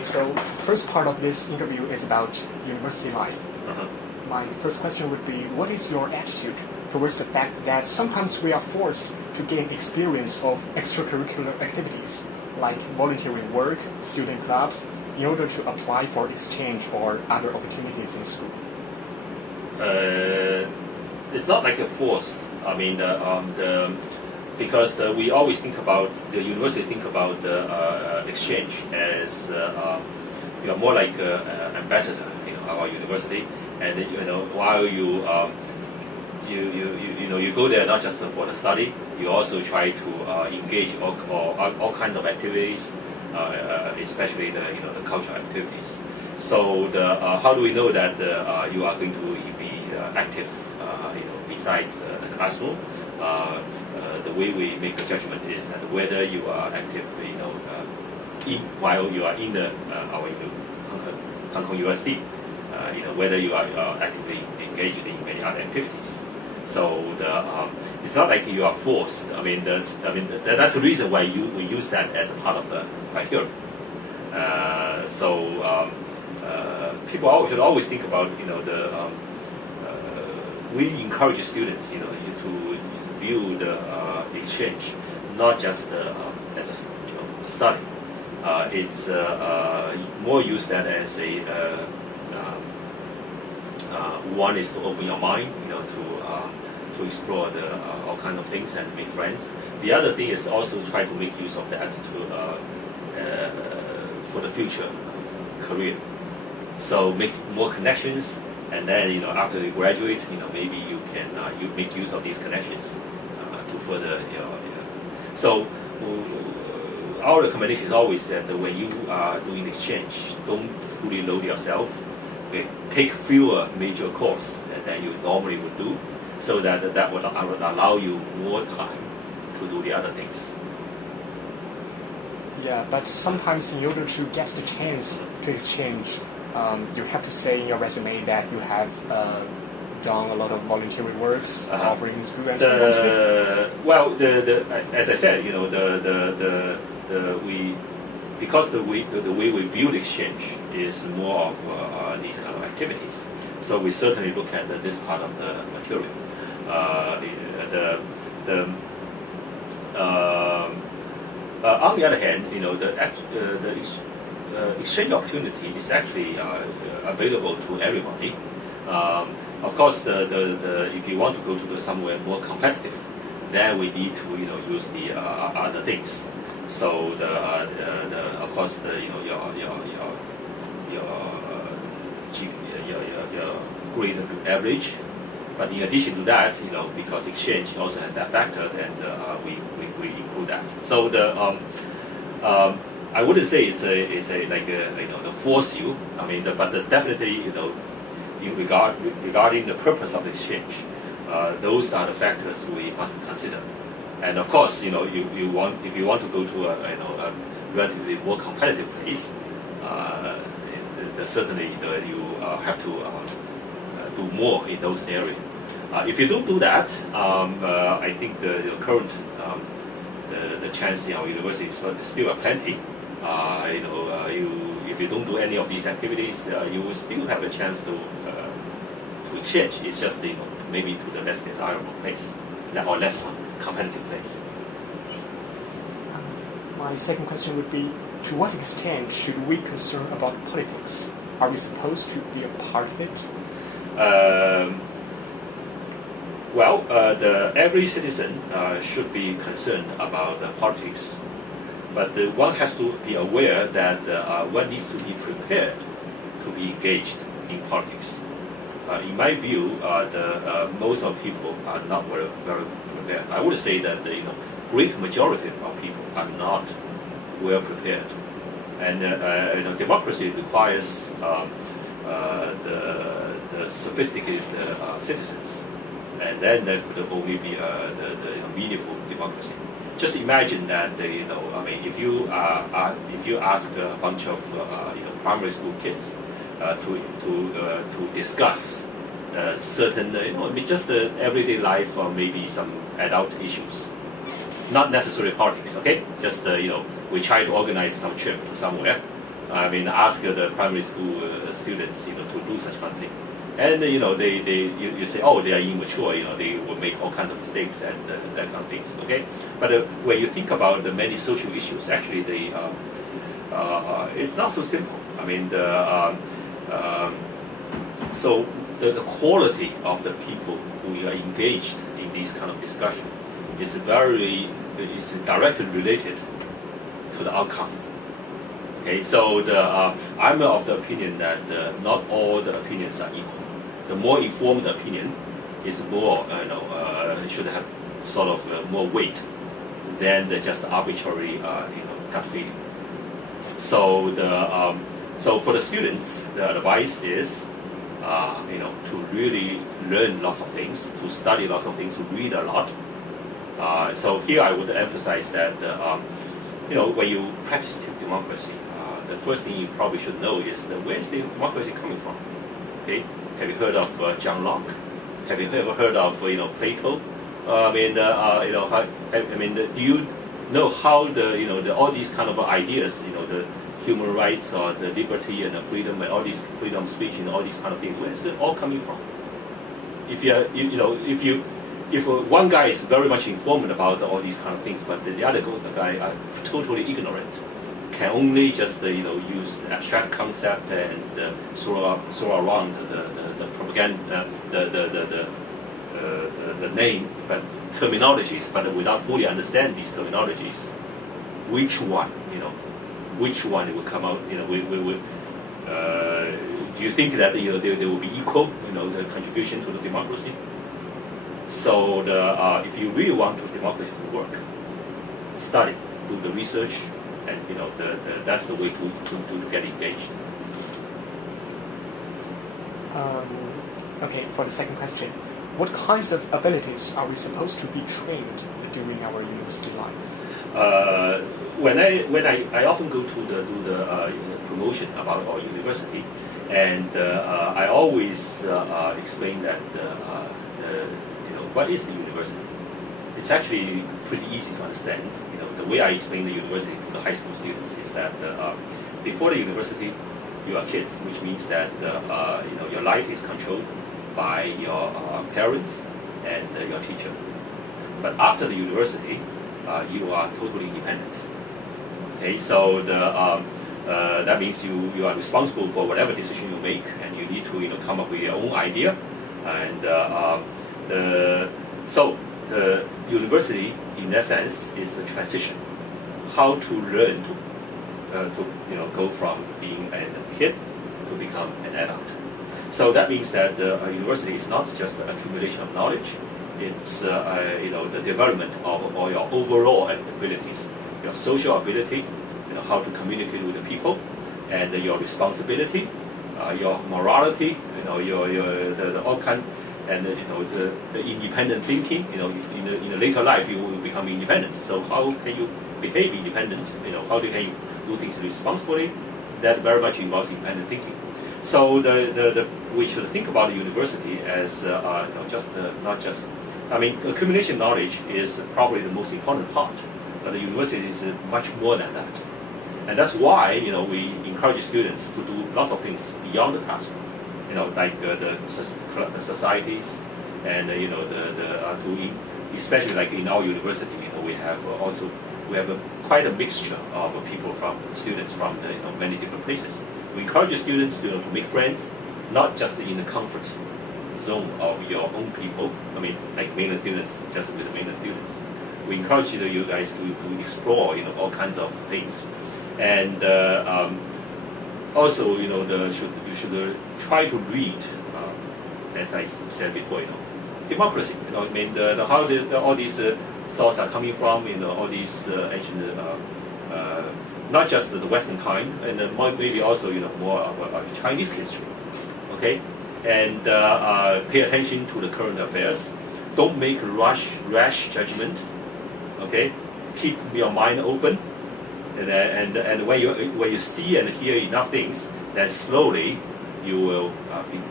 Okay, so first part of this interview is about university life. My first question would be, what is your attitude towards the fact that sometimes we are forced to gain experience of extracurricular activities, like volunteering work, student clubs, in order to apply for exchange or other opportunities in school? It's not like a forced. I mean, because we always think about, the university think about the exchange as you are more like an ambassador, of our university, and while you you go there not just for the study, you also try to engage all kinds of activities, especially the cultural activities. So how do we know that you are going to be active besides the classroom? The way we make a judgment is that whether you are active, while you are in our Hong Kong University, whether you are actively engaged in many other activities. So it's not like you are forced. I mean, that's the reason why we use that as a part of the criteria. People should always think about we encourage students to view the exchange not just as a study. It's more used that as a one is to open your mind, to explore all kinds of things and make friends. The other thing is also try to make use of that for the future career. So make more connections, and then after you graduate, maybe you can you make use of these connections to further So our recommendation is always that when you are doing exchange, don't fully load yourself. Okay, take fewer major courses than you normally would do, so that would allow you more time to do the other things. Yeah, but sometimes in order to get the chance to exchange, you have to say in your resume that you have done a lot of voluntary works offering in school and so well, as I said, because the way we view the exchange is more of these kind of activities. So we certainly look at this part of the material. On the other hand, the exchange opportunity is actually available to everybody. Of course, if you want to go to somewhere more competitive, then we need to use the other things. So of course your grade average, but in addition to that, because exchange also has that factor, then we include that. So I wouldn't say it's a like to force you. I mean, but there's definitely regarding the purpose of exchange, those are the factors we must consider. And of course, if you want to go to a relatively more competitive place, certainly you have to do more in those areas. If you don't do that, I think the current the chance in our university is still plenty. If you don't do any of these activities, you will still have a chance to exchange. It's just maybe to the less desirable place or less competitive place. My second question would be, to what extent should we concern about politics? Are we supposed to be a part of it? Well, every citizen should be concerned about politics, but one has to be aware that one needs to be prepared to be engaged in politics. In my view, most of people are not very prepared. I would say that the great majority of people are not well prepared, and democracy requires the sophisticated citizens, and then there could only be the meaningful democracy. Just imagine that if you ask a bunch of primary school kids to discuss certain just the everyday life or maybe some adult issues, not necessarily politics. Okay, just we try to organize some trip to somewhere, I mean, ask the primary school students, to do such one thing. And you say, oh, they are immature. They will make all kinds of mistakes and that kind of things. Okay, but when you think about the many social issues, actually, it's not so simple. I mean, so the quality of the people who are engaged in this kind of discussion is directly related to the outcome. Okay, so I'm of the opinion that not all the opinions are equal. The more informed opinion is more, should have sort of more weight than the just arbitrary, gut feeling. So so for the students, the advice is, to really learn lots of things, to study lots of things, to read a lot. So here I would emphasize that, when you practice democracy, the first thing you probably should know is where is the democracy coming from? Okay, have you heard of John Locke? Have you ever heard of Plato? Do you know how all these kind of ideas, the human rights or the liberty and the freedom and all these freedom of speech and all these kind of things, where is it all coming from? If one guy is very much informed about all these kind of things, but the other guy are totally ignorant, can only just use abstract concept and throw around the propaganda, the name, but terminologies, but without fully understand these terminologies, which one will come out? Do you think that they will be equal? The contribution to the democracy. So if you really want democracy to work, study, do the research, and that's the way to get engaged. Okay, for the second question, what kinds of abilities are we supposed to be trained during our university life? When I often go to do the promotion about our university, and I always explain that what is the university? It's actually pretty easy to understand. The way I explain the university to the high school students is that before the university, you are kids, which means that your life is controlled by your parents and your teacher. But after the university, you are totally independent. Okay, so that means you are responsible for whatever decision you make, and you need to come up with your own idea. And so the university, in that sense, is the transition. How to learn to go from being a kid to become an adult. So that means that the university is not just the accumulation of knowledge. It's the development of all your overall abilities, your social ability, how to communicate with the people, and your responsibility, your morality, the all kind, and the independent thinking. In the later life you will become independent. So how can you behave independent? How can you do things responsibly? That very much involves independent thinking. So we should think about the university as not just. I mean, accumulation knowledge is probably the most important part, but the university is much more than that. And that's why we encourage students to do lots of things beyond the classroom. Like the societies, and especially like in our university, we have quite a mixture of people students from many different places. We encourage students to make friends, not just in the comfort zone of your own people. I mean, like mainland students, just with the mainland students. We encourage you guys to explore all kinds of things, and also you should try to read, as I said before, democracy. I mean how all these thoughts are coming from. All these ancient, not just the Western kind, and maybe also more of Chinese history. Okay. And pay attention to the current affairs. Don't make rash judgment. Okay, keep your mind open, and when you see and hear enough things, then slowly you will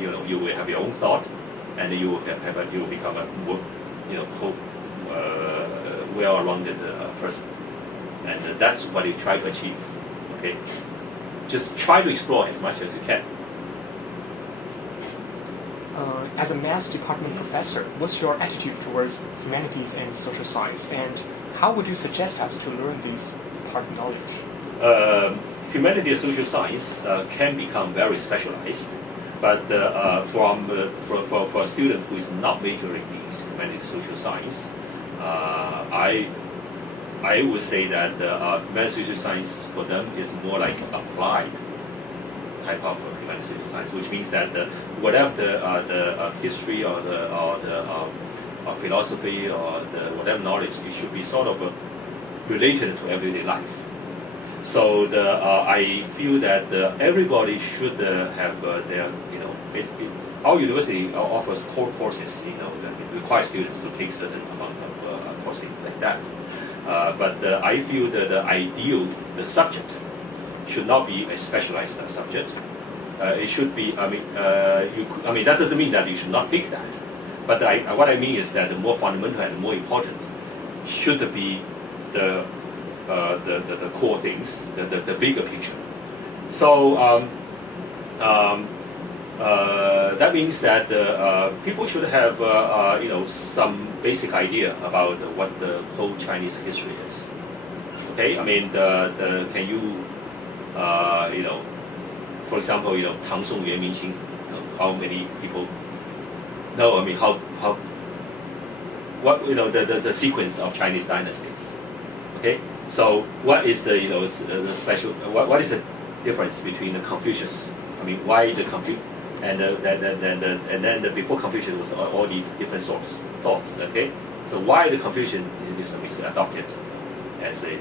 you will have your own thought, and you will become a more well-rounded person, and that's what you try to achieve. Okay. just try to explore as much as you can. As a math department professor, what's your attitude towards humanities and social science, and how would you suggest us to learn these part of knowledge? Humanities and social science can become very specialized, but for a student who is not majoring in humanities and social science, I would say that humanities and social science for them is more like applied type of humanities and social science, which means that whatever the history or the philosophy or the whatever knowledge, it should be sort of related to everyday life. So I feel that everybody should have their, our university offers core courses, that it requires students to take certain amount of courses like that. But I feel that the subject should not be a specialized subject. It should be, that doesn't mean that you should not take that. But what I mean is that the more fundamental and more important should be the core things, the bigger picture. So that means that people should have some basic idea about what the whole Chinese history is. Okay, can you for example, Tang Song Yuan Min Qing, how many people know? The sequence of Chinese dynasties. Okay, so what is the special? What is the difference between the Confucius? Why the Confucius and then before Confucius was all these different thoughts. Okay, so why the Confucianism is adopted as a